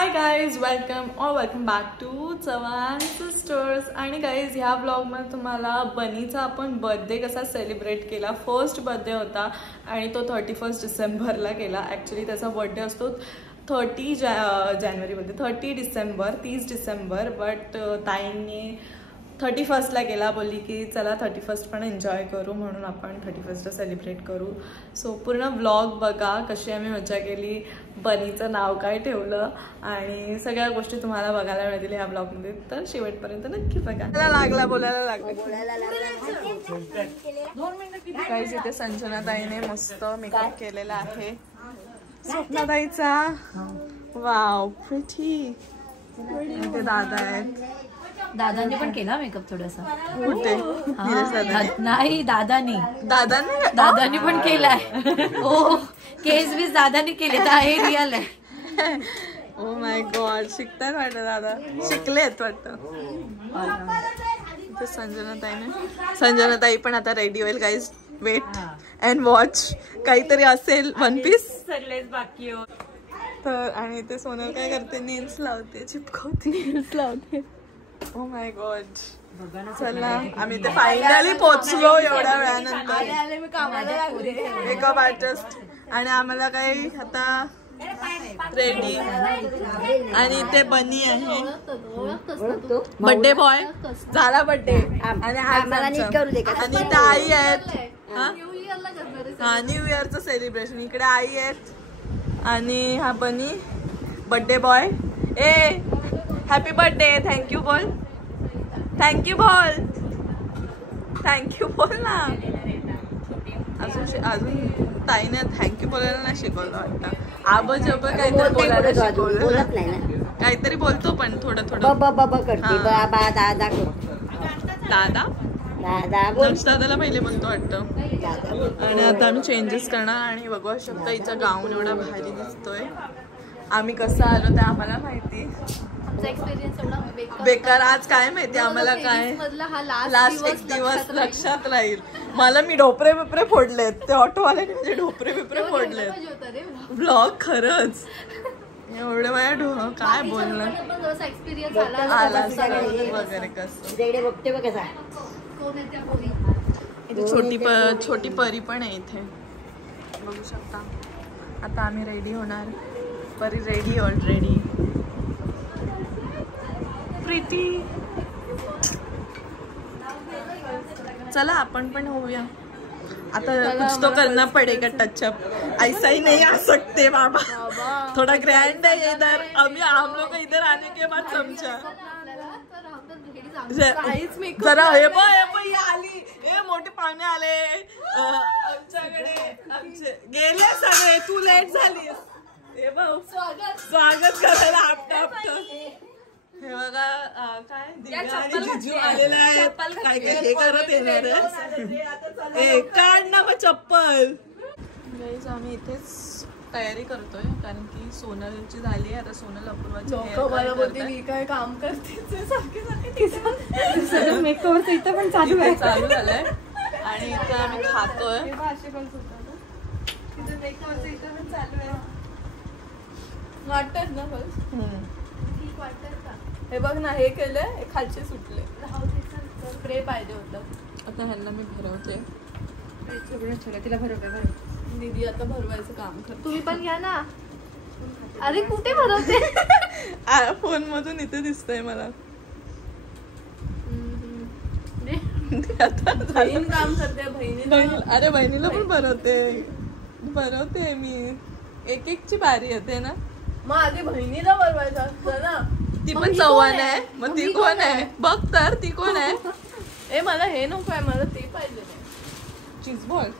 High guys, welcome back to Chavan sisters. आणि guys, ह्या ब्लॉगमध्ये तुम्हाला बनीचा आपण बर्थडे कसा सेलिब्रेट केला. फर्स्ट बर्थडे होता आणि तो 31 डिसेंबरला केला. ॲक्च्युली त्याचा बर्थडे असतो 30 जानेवारीमध्ये, 30 डिसेंबर. बट ताईंनी 31ला केला. बोलली की चला 31 पण एन्जॉय करू, म्हणून आपण 31ला सेलिब्रेट करू. सो पूर्ण व्लॉग बघा, कशी आम्ही मजा केली, बनीचं नाव काय ठेवलं आणि सगळ्या गोष्टी तुम्हाला बघायला मिळतील ह्या ब्लॉगमध्ये. तर शेवटपर्यंत नक्की बघा. बोलायला लागला काही. इथे संजनाताईने मस्त मेकअप केलेला आहे. स्वप्नाताईचा वाव प्रिटी. इथे दादा आहेत. दादांनी पण केला मेकअप थोडासा. कुठे? नाही, दादांनी पण केलाय. हो, केस बीस दादांनी केले तर हे रिअल आहे. ओ माय गॉड, शिकतात वाटतं दादा, शिकलेत वाटतं. संजनाताई पण आता रेडी होईल. Guys wait and watch. काहीतरी असेल, वन पीस सगळेच बाकी हो. तर आणि ते सोनल काय करते, नेल्स लावते, चिपकवते, नेल्स लावते. ओ माय गॉड. चला, आम्ही ते फायनली पोहोचलो एवढ्या वेळानंतर. मेकअप आर्टिस्ट आणि आम्हाला काही आता रेडी. आणि ते बनी आहे, बर्थडे बॉय झाला बर्थडे. आणि ते आई आहेत. हा, न्यू इयरचं सेलिब्रेशन. इकडे आई आहेत आणि हा बनी birthday boy. Happy birthday. Thank you बोल, थँक्यू बोल ना. अजून ताईने थँक्यू बोलायला नाही शिकवलं वाटतं. आबजब काहीतरी बोलायला शिकवलं. काहीतरी बोलतो पण थोडं दादाला पहिले बोलतो वाटतं. आणि आता आम्ही चेंजेस करणार आणि बघू शकता हिचा गाऊन एवढा भारी दिसतोय. आम्ही कसं आलो ते आम्हाला माहिती. बेकार आज काय माहिती आम्हाला. काय लास्ट एक दिवस लक्षात राहील मला. मी ढोपरे बिपरे फोडलेत, ते ऑटोवाल्याने म्हणजे ढोपरे बिपरे फोडलेत. ब्लॉग खरंच एवढं माझ्या काय बोलणं आला वगैरे. कसं इथे छोटी परी पण आहे इथे, बघू शकता. आता आम्ही रेडी होणार. परी रेडी ऑलरेडी. प्रीती, चला आपण पण होऊया आता. कुछ तो करना पडेगा टचअप. ऐसा ही नहीं आ सकते बाबा, थोड़ा ग्रैंड है इधर. अभी हम लोग इधर आने के बाद समझा जरा. हे बघ आली, हे मोठे पाहुणे आले आमच्याकडे. आमचे गेले सगळे, तू लेट झालीस. हे बघ स्वागत करायला आपटं. हे बघा काय दिव्या आणि जिजू आलेला आहे. काय हे करत येणार आहे. काढ ना मग चप्पल. गाईज, आम्ही इथेच तयारी करतोय कारण की सोनलची झाली. आता सोनल अपूर्वाची काय काम करते मेकअपचं इथं पण चालू झालंय. आणि इथं आम्ही खातोय. मेकअपचं इथं पण चालू आहे. वाटत ना बस. हे बघ ना, हे केलंय, खालचे सुटले. स्प्रे पाहिजे होतं. आता ह्यांना मी भरवते. तिला भरवते. दीदी आता भरवायचं काम कर. तुम्ही पण घ्या ना. अरे कुठे भरवते? फोन मधून इथे दिसतंय मला. बहीण काम करते. अरे बहिणीला पण भरवते मी. एक ची बारी येते ना. मग आधी बहिणीला भरवायचं असतं ना. ती पण चव्हाण आहे. मग ती कोण आहे बघ तर. ती कोण आहे? मला हे नको आहे, मला ते पाहिजे. Cheese ball.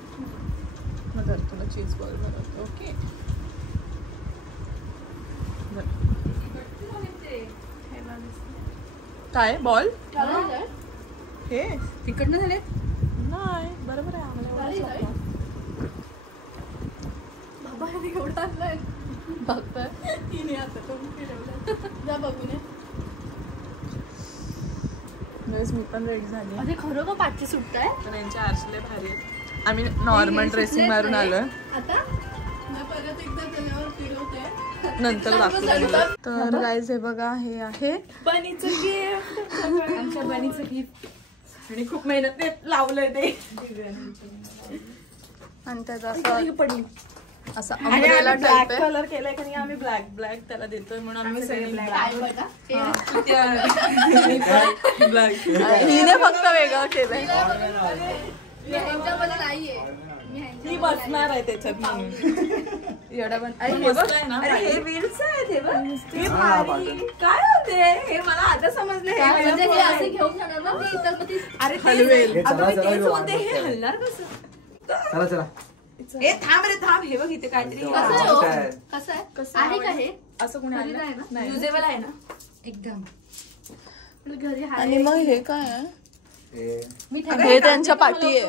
मग तुला चीज बॉल बनवते. ओके. काय बॉल हे तिकडनं झाले नाही. बरोबर आहे आम्हाला. बाबा एवढा आणलाय बघता. तिने आता तो फिरवलं. जा बघून. मी पण रेडी झाली. अरे खरं का पाठी सुटताय. तर यांचे आरशले भारी आहेत. आम्ही नॉर्मल ड्रेसिंग मारून आलोय. आता परत एकदा त्याच्यावर फिरवते. नंतर दाखवू. तर गाईज हे बघा, हे आहे बनीचं गिफ्ट, आमच्या बनीचं गिफ्ट. आणि खूप मेहनत लावलंय ते. आणि त्याचा असा अम्ब्रेला टाइप आहे. कलर केलाय की आम्ही ब्लॅक त्याला देतोय म्हणून आम्ही सगळे ब्लॅक. हिने फक्त वेगळं केलंय. ही बसणार आहे त्याच्यात म्हणून. एवढा पण हे व्हील्स आहेत. हे बघ काय होते हे मला आता समजले. अरे तेच होते, हे हलणार कसं. चला ए थांब रे थांब. हे बघ इथे काहीतरी कसं आहे का हे? असं कोणी युजेबल आहे ना एकदम. आणि मग हे काय आहे? हे त्यांच्या पाठी आहे.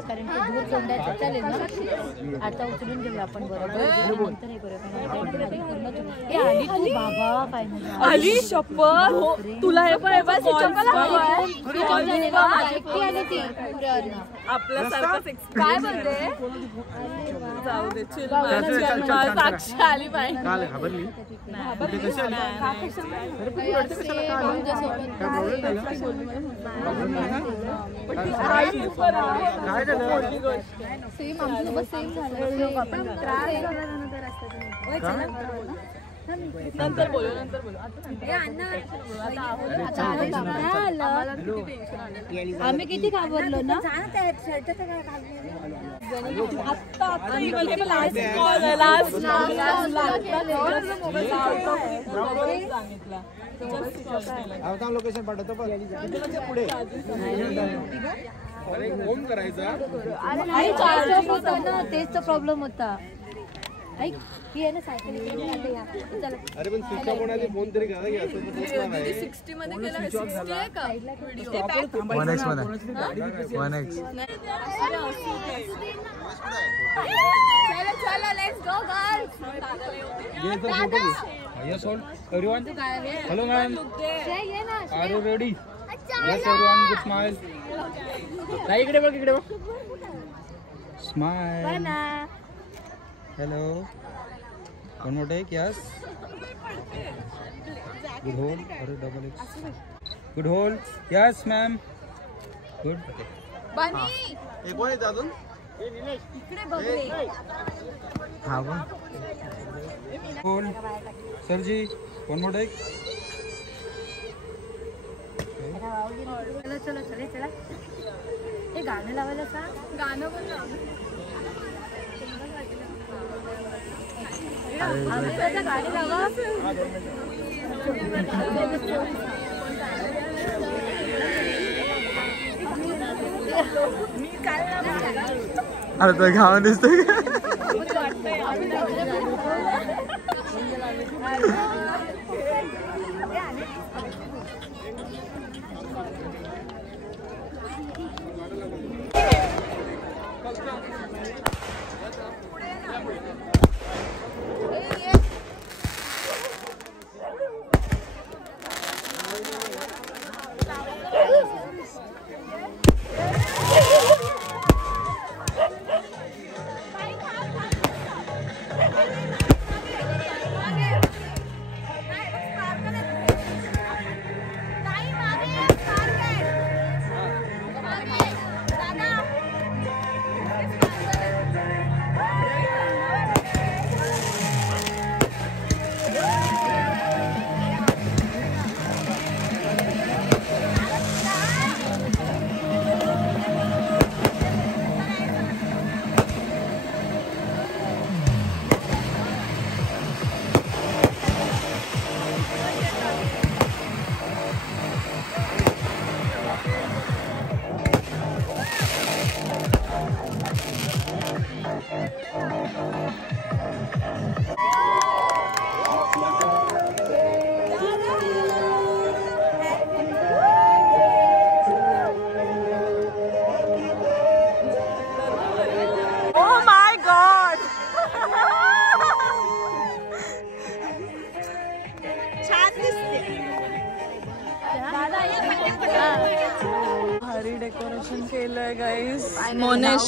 कारण दूर जोडायचं चालेल ना. आता उचलून घेऊया आपण बरोबर. आली तू बाबा काय आली शपथ. तुला हे आपल्यासारखं काय बोलते. जाऊ दे साक्षी आली पाहिजे. नंतर बोलू. आम्ही किती घाबरलो ना. लोकेशन पाठवतो पुढे फोन करायचा. तेच तर प्रॉब्लेम होता. ऐक ही आहे ना सायकल. अरे पण स्विच ऑफ होण्याचे फोन तरी करा की असं 60 मध्ये केलं. 60 आहे का व्हिडिओ? 1x मध्ये 1x. चला let's go girls. Yes all everyone. Hello man. Are you ready? Yes everyone. Good smile. इकडे बघ. Smile. Hello. One more take. Yes. Good hold. Or double X. Good hold. Yes ma'am. Good. Okay. बनी एक कोण येतं अजून? इकडे बघ रे. हाँ वो बोल सर जी वन मोर टेक. चला हे गाणं लावायला सांग. गाणं पण लाव. गाणी लावा. अरे तो घाव दिसतोय का? भारी डेकोरेशन केलंय गाईस. मोनेश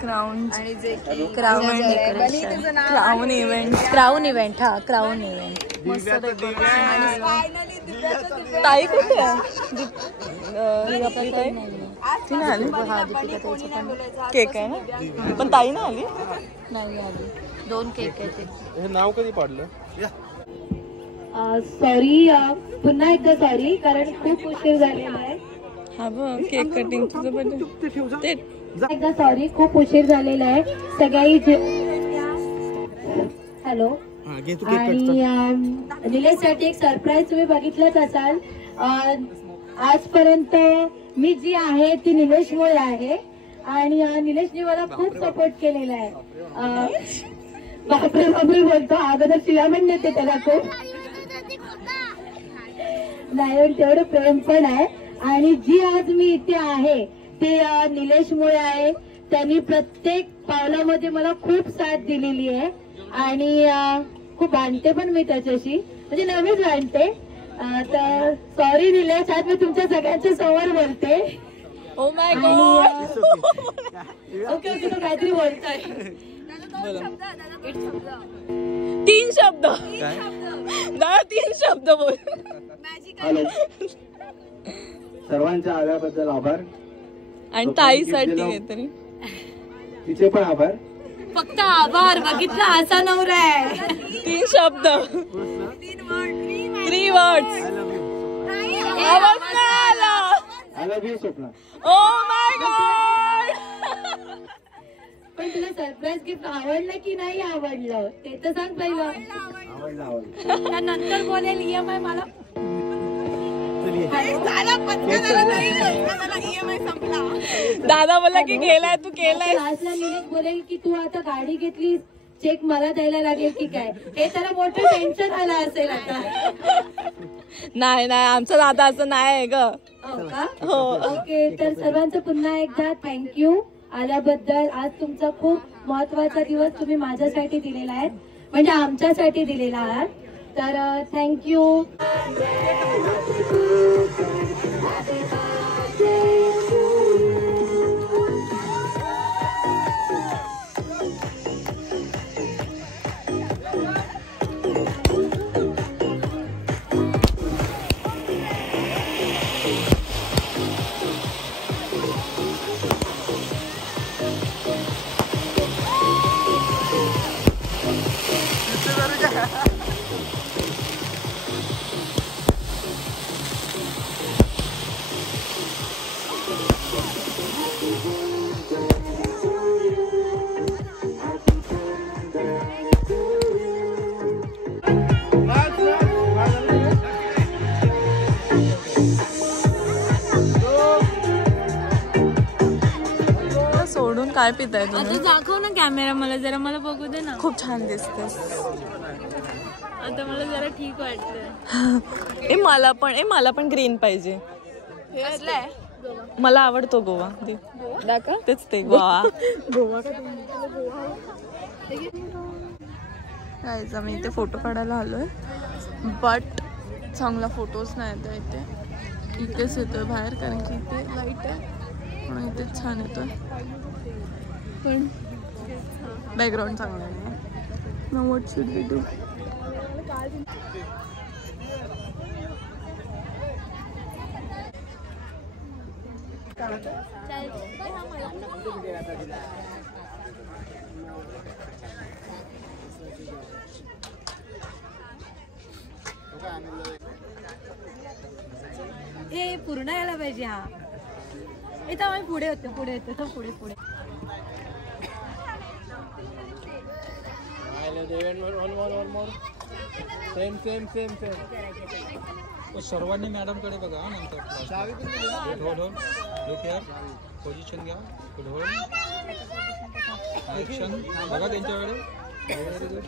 क्राउन आणि जे क्राउन इव्हेंट हा क्राउन इव्हेंट. मस्त डेकोरेशन. ताई कुठे आहे? ती नाही आली. केक आहे ना पण ताई नाही आली. 2 केक आहेत. हे नाव कधी पाडलं? सॉरी, पुन्हा एकदा सॉरी, कारण खूप उशीर झालेला आहे. हा बघ केक कटिंग तुझं बर्थडे. एकदा सॉरी, खूप उशीर झालेला आहे. सगळी हॅलो. आणि निलेशसाठी एक सरप्राईज तुम्ही बघितलंच असाल. आजपर्यंत मी जी आहे ती निलेशमुळे आहे आणि निलेशने मला खूप सपोर्ट केलेला आहे. बापरे बापरे बोलतो, अगोदर शिव्या पण देते त्याला खूप. नाही तेवढं प्रेम पण आहे. आणि जी आज मी इथे आहे ते निलेशमुळे आहे. त्यांनी प्रत्येक पावलामध्ये मला खूप साथ दिलेली आहे आणि खूप भांडते पण मी त्याच्याशी, म्हणजे नेहमीच भांडते. तर सॉरी निलेश, आज मी तुमच्या सगळ्यांच्या समोर बोलते. ओ माय गॉड. ओके ओके, तो काहीतरी बोलतोय. 3 शब्द. 3 शब्द बोल. हॅलो, सर्वांच्या आल्याबद्दल आभार. आणि ताईसाठी काहीतरी तिचे पण आभार. फक्त आभार. बघितलं, असा नवरा आहे. 3 शब्द. 3 वर्ड्स. आवाज नाही आला. I love you Swapna. O my God. पण तुला सरप्राईज गिफ्ट आवडलं की नाही आवडलं ते तर सांग पहिलं. आवडलं. त्यानंतर बोलेल EMI मला. दादा बोला की केलाय तू केलाय. लास्टला निलेश बोलेल की तू आता गाडी घेतली, चेक मला द्यायला लागेल की काय, हे त्याला मोठं टेन्शन आलं असेल आता. नाही नाही, आमचा दादा असं नाही आहे ग. हो का? ओके, तर सर्वांचं पुन्हा एकदा थँक्यू आल्याबद्दल. आज तुमचा खूप महत्वाचा दिवस तुम्ही माझ्यासाठी दिलेला आहे, म्हणजे आमच्यासाठी दिलेला आहात. तर थँक्यू. सोडून काय पिताय तुम्ही? दाखव ना कॅमेरा मला जरा, मला बघू दे ना. खूप छान दिसतेस आता मला जरा ठीक वाटतंय. मला पण ग्रीन पाहिजे. मला आवडतो गोवा. तेच ते गोवा. गाईज आम्ही इथे फोटो काढायला आलोय, बट चांगला फोटोज नाही येत इथे. इथेच येतोय बाहेर, कारण की इथे लाईट आहे म्हणून इथेच छान येतोय, पण बॅकग्राऊंड चांगला आहे. Now what should we do? हे पूर्ण यायला पाहिजे. हा इथं आम्ही पुढे होतो पुढे सेम. सर्वांनी मॅडम कडे बघा. नंतर पोझिशन घ्या. ऍक्शन बघा त्यांच्याकडे. Very good.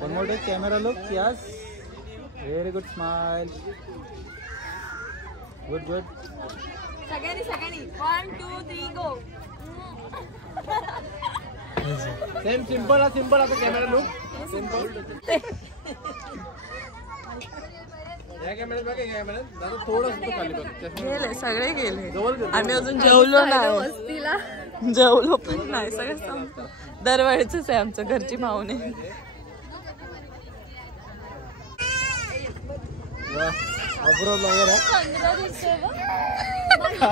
One more take. Camera look. Yes, very good. Smile. Good. सगळ्यांनी 1 2 3 गो. सेम सिंपल आता कॅमेरा लुक. सिंपल. गेले सगळे गेले. आम्ही अजून जेवलो नाही, जेवलो पण नाही. सगळं संपलं. दरवेळेच आहे आमचं घरची पाहुणे.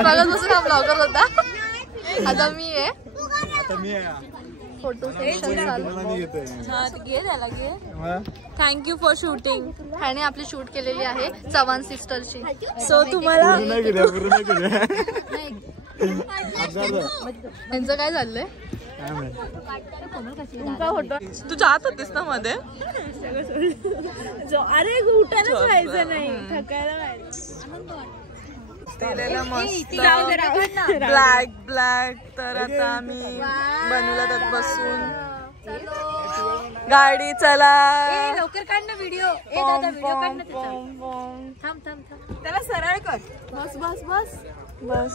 बघत हा ब्लॉगर होता. आता मी आहे. Photo thank you for shooting. ह्याने आपली शूट केलेली आहे चव्हाण सिस्टरची. सो तुम्हाला यांचं काय चाललंय? तू जात होतीस ना मध्ये? अरे उठायलाच व्हायचं नाही, थकायला मस्त ब्लॅक ब्लॅक. तर आता आम्ही बनवलं त्यात बसून गाडी. चला लवकर काढ ना व्हिडिओ. थांब थांब थांब. त्याला सरळ कर. बस बस बस बस.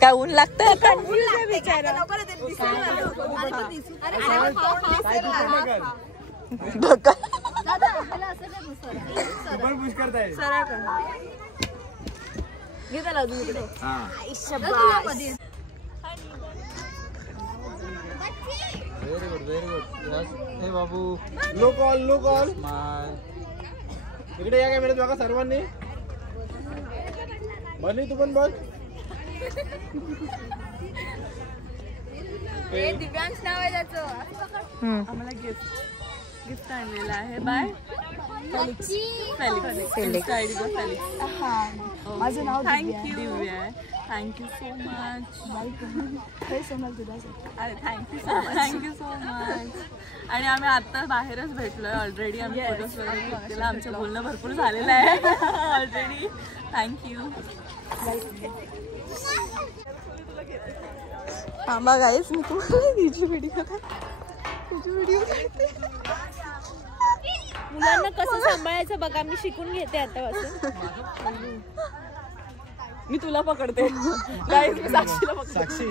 काय ऊन लागतंय आता? Very good very good. हे बाबू लुक ऑल इकडे या कॅमेऱ्यात बघा सर्वांनी. बनी तू पण बघ. दिव्यांश नाव आहे त्याचं. आम्हाला गिफ्ट आणलेलं आहे. बाय माझं नाव थँक्यू दिव्या आहे. Thank you so much. अरे थँक्यू सो मच. आणि आम्ही आता बाहेरच भेटलोय ऑलरेडी. आम्ही फोटोज वगैरे क्लिक केला. आमचं बोलणं भरपूर झालेलं आहे ऑलरेडी. थँक्यू. थांबा गाईस, मी तुम्हाला तिची व्हिडिओ मुलांना कसं सांभाळायचं बघा, मी शिकून घेते आतापासून. मी तुला पकडते. गाईस मी साक्षीला पकडते. साक्षी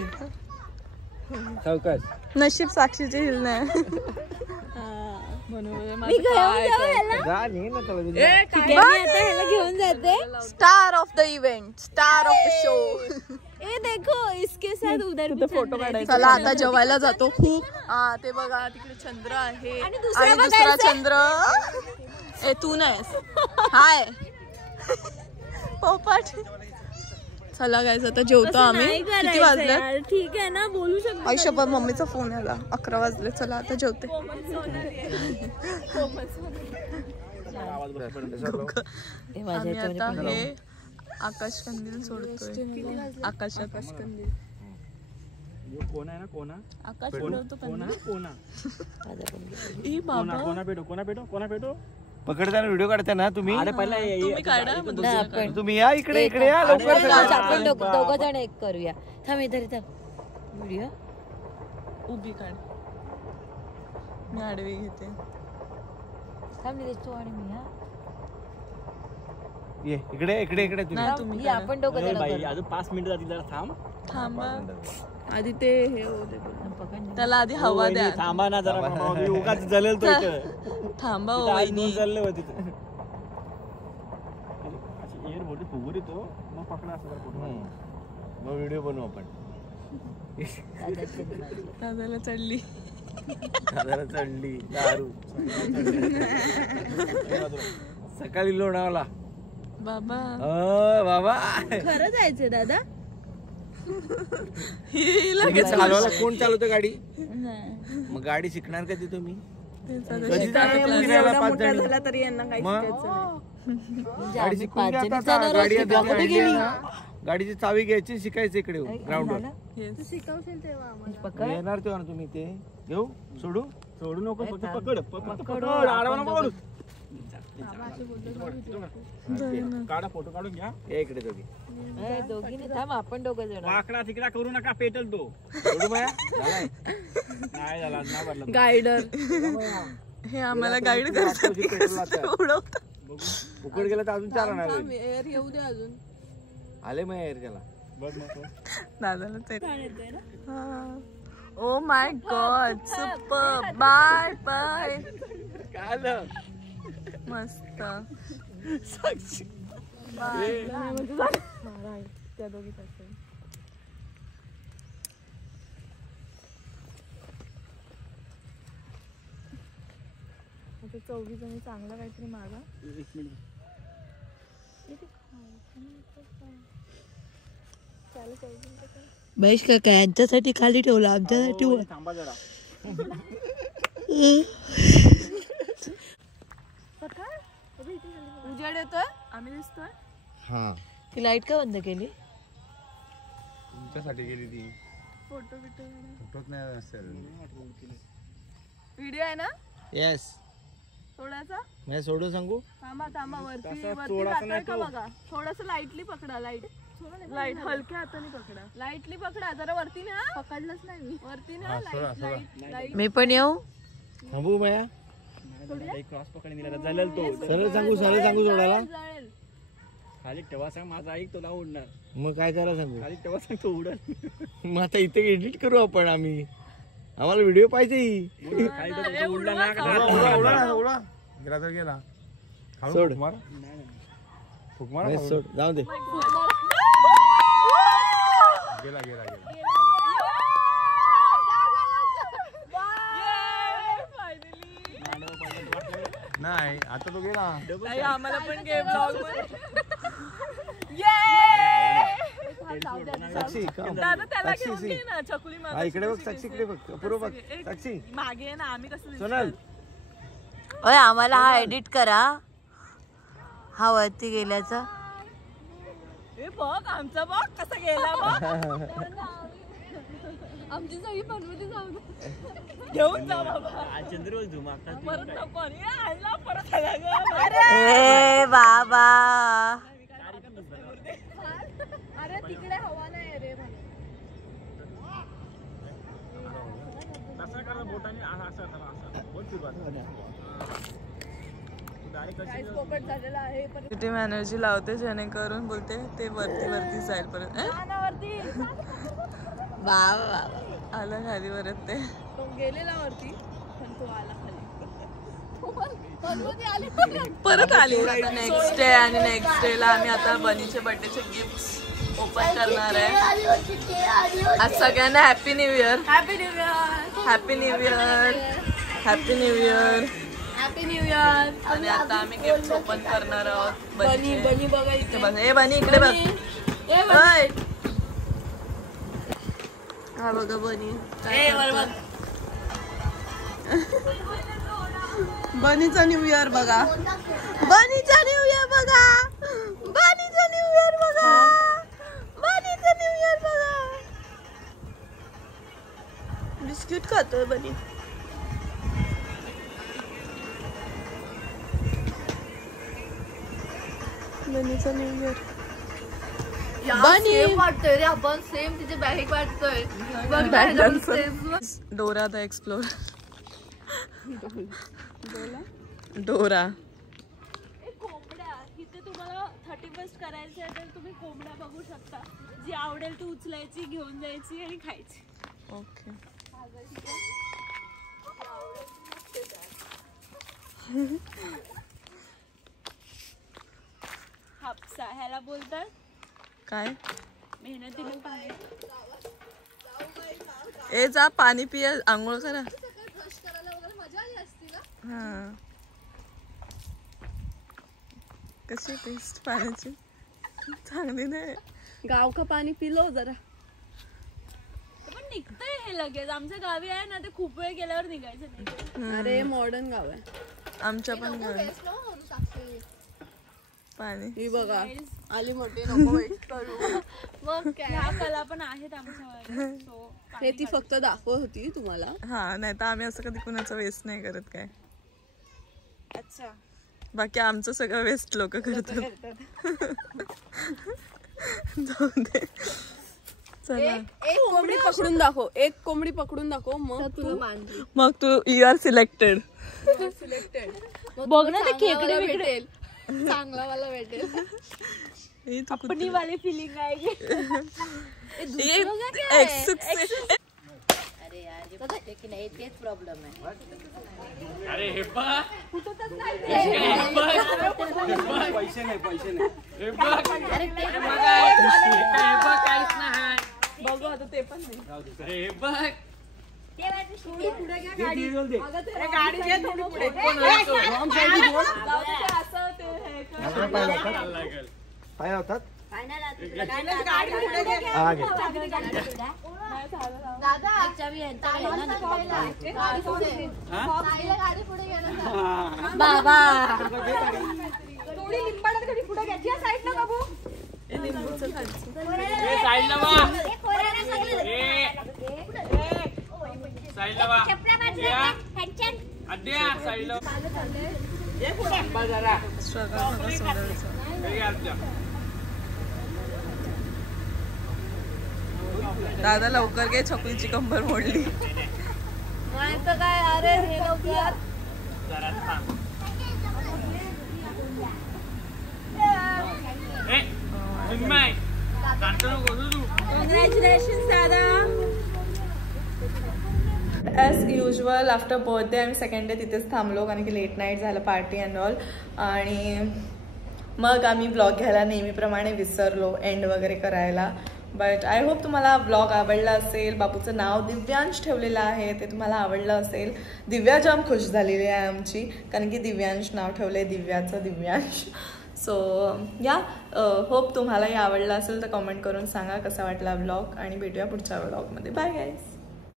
चौकस. नशीब साक्षीचे हिल नाही. मी ह्याला घेऊन जाते. Star of the event, star of the show. ए देखो इसके साथ उधर फोटो काढायचा. चला आता जेवायला जातो. खूप ते बघा तिकडे चंद्र आहे आणि दुसरा चंद्र. ए तू नाहीस. हाय पोपट. चला गायचं आता जेवतो आम्ही. किती वाजले? ठीक आहे ना, बोलू शकतो. आयुष्यभर मम्मीचा फोन आला. 11 वाजले. चला आता जेवते. आम्ही आता हे आकाश कंदील सोडतोय. आकाशात कोण आहे ना कोणा आकाश उडवतो कोणा कोणा ई बाबा कोणा पेटो पकडताना व्हिडिओ काढताना तुम्ही. तुम्ही काढा. तुम्ही या इकडे या लवकर. आपण दोघं जण एक करूया. थांब इधर व्हिडिओ उभी काढ. मी आडवी घेते. थांब निलेश तू आणि मी. ये इकडे तुम्ही आपण दोघं जण अजून 5 मिनिटं जातील. जरा थांबा. आधी ते हे होते त्याला आधी हवा द्या. थांबा ना जरा. उगाच जलेल तो इथं. थांबा वहिनी. जलले होते एअर बोलते फुगूर येतो. मग पकडा असं फोटो. मग व्हिडिओ बनवू आपण. दादाला चढली दारू. सकाळी लोणावला बाबा. बाबा खरं जायचंय दादा. ही लगेच चालवायला कोण चालवतं गाडी? मग गाडी शिकणार कधी तुम्ही? झाला तरी यांना काही गाडी शिकून गाडीची चावी घ्यायची, शिकायचं इकडे ग्राउंडवर. शिकवशील तेव्हा येणार तेव्हा ना तुम्ही. ते घेऊ सोडू नको. पकड आडवा नको बोलू. काढा फोटो काढून घ्या. इकडे दोघी थांब. आपण दोघं जण. वाकडा तिकडा करू नका. पेटल तो. नाही झाला ना वाटलं. गायडर हे आम्हाला गाईड करतात. उकड गेला तर अजून 4 आणणार. एअर येऊ दे अजून. आले मग एअर त्याला. बघ नको दादाला. Oh my god super. Bye bye. काय मस्त साक्षी त्या दोघी असेल. आता 24 जणी चांगला काहीतरी मागा. महेश काका यांच्यासाठी खाली ठेवलं, आमच्यासाठी वर. थांबा जरा. उजेड येतोय, आम्ही दिसतोय. हा ती लाईट का बंद केली? तुमच्यासाठी गेली ती. फोटो बिटो फोटोच नाही असेल. व्हिडिओ आहे ना येस. थोडासा मी सोडून सांगू. थांबा वरती जातोय का बघा. थोडस लाईटली पकडा. लाईट हलक्या हाताने पकडा. लाईटली पकडा जरा. वरती ना पकडलंच नाही मी. वरती ना लाईट. मी पण येऊ? थांबू माया. क्रॉस पकडून दिला जळेल तो. सरळ सांगू सोडायला. खाली ठेवा सांग, माझा ऐक तुला उडणार. मग काय करायला सांगू? खाली ठेवा सांग, तो उडल. मग आता इथे एडिट करू आपण. आम्ही आम्हाला व्हिडिओ पाहिजे. खाली तर उडला ना. गेला तर गेला. सोड सोड जाऊ दे. गेला नाही आता तो गेला. आम्हाला पण गेम साक्षी दादा त्याला घेऊन घे ना. चकुली इकडे बघ साक्षी, इकडे बघ. पूर्व बघ साक्षी. मागे ना. आम्ही कसं सोनल ओय आम्हाला हा एडिट करा. हा वरती गेल्याचा. हे बघ आमचा बघ कसा गेला बघ. आमची सगळी बनवली जाऊ घेऊन जा बाबा. चंद्र झुमा परत नको. आणला परत आला ग. ए बाबा अरे तिकडे हवा नाही रे. सिटी एनर्जी लावते जेणेकरून बोलते ते वरती जाईल परत. बाबा आला खाली परत. ते गेलेला वरती पण तो आला खाली. परत आली. नेक्स्ट डे आणि नेक्स्ट डे ला आम्ही आता बनीचे बर्थडेचे गिफ्ट ओपन करणार आहे. आज सगळ्यांना happy new year. Happy new year. Happy new year. Happy new year. Happy new year. आणि आता आम्ही गिफ्ट ओपन करणार आहोत. बनी बघा इथे बघ. ए बनी इकडे बघ. हा बघा बनी. बनीचा न्यू इयर बघा. बनीचा न्यू इयर बघा. बनीचा न्यू इयर बघा. बनीचा न्यू इयर बघा. बिस्किट खातोय बनी. बनीचा न्यू इयर. बनी वाटतोय रे आपण. सेम तिचे बॅग वाटतोय. Dora the explore. डोरा. कोंबड्या इथे तुम्हाला 31st करायचं आहे तर तुम्ही कोंबड्या बघू शकता. जी आवडेल ती उचलायची, घेऊन जायची आणि खायची. ओके. हापसा ह्याला बोलतात काय? मेहनतीने पाणी. ए जा पाणी पिया, आंघोळ करा. हा कशी टेस्ट पाण्याची? चांगली नाही. गाव का पाणी पिलो जरा. पण निघतंय हे लगेच. आमच्या गावी आहे ना ते खूप वेळ गेल्यावर निघायचं नाही. अरे मॉडर्न गाव आहे आमच्या पण गावी. पाणी ही बघा आली मोठी. नको वेस्ट करू. मग काय ह्या कला पण आहेत आमच्या. हे ती फक्त दाखवत होती तुम्हाला. हा नाही तर आम्ही असं कधी कुणाचं वेस्ट नाही करत. काय अच्छा. बाकी आमचं सगळं वेस्ट लोक करतात. जाऊ दे. चला एक कोंबडी पकडून दाखव. एक कोंबडी पकडून दाखव. मग तू यू आर सिलेक्टेड. बघ ना ते खेकडे भेटेल. चांगला वाला भेटेल. अपनी वाली फीलिंग आएगी. अरे यार की नाही तेच प्रॉब्लेम आहे. अरे हे बघ पैसे नाही हे बघ काहीच नाही. बघू आता ते पण नाही. अरे हे बघ गाडी घे थोडी पुढे. पाय होतात बाबा थोडी लिंबाडात घडी पुढे घ्यायची साईड ना बाबू. दादा लवकर घे, छकुलीची कंबर मोडली. नाही तर काय. अरे हे लवकर कॉंग्रॅच्युलेशन दादा. ॲज युजल आफ्टर बर्थडे आम्ही सेकंड डे तिथेच थांबलो कारण की लेट नाईट झालं पार्टी अँड ऑल. आणि मग आम्ही ब्लॉग घ्यायला नेहमीप्रमाणे विसरलो एंड वगैरे करायला. बट आय होप तुम्हाला ब्लॉग आवडला असेल. बापूचं नाव दिव्यांश ठेवलेलं आहे, ते तुम्हाला आवडलं असेल. दिव्या जाम खुश झालेली आहे आमची कारण की दिव्यांश नाव ठेवलं आहे, दिव्याचं दिव्यांश. सो या होप तुम्हालाही आवडला असेल तर कमेंट करून सांगा कसा वाटला ब्लॉग आणि भेटूया पुढच्या ब्लॉगमध्ये. Bye guys.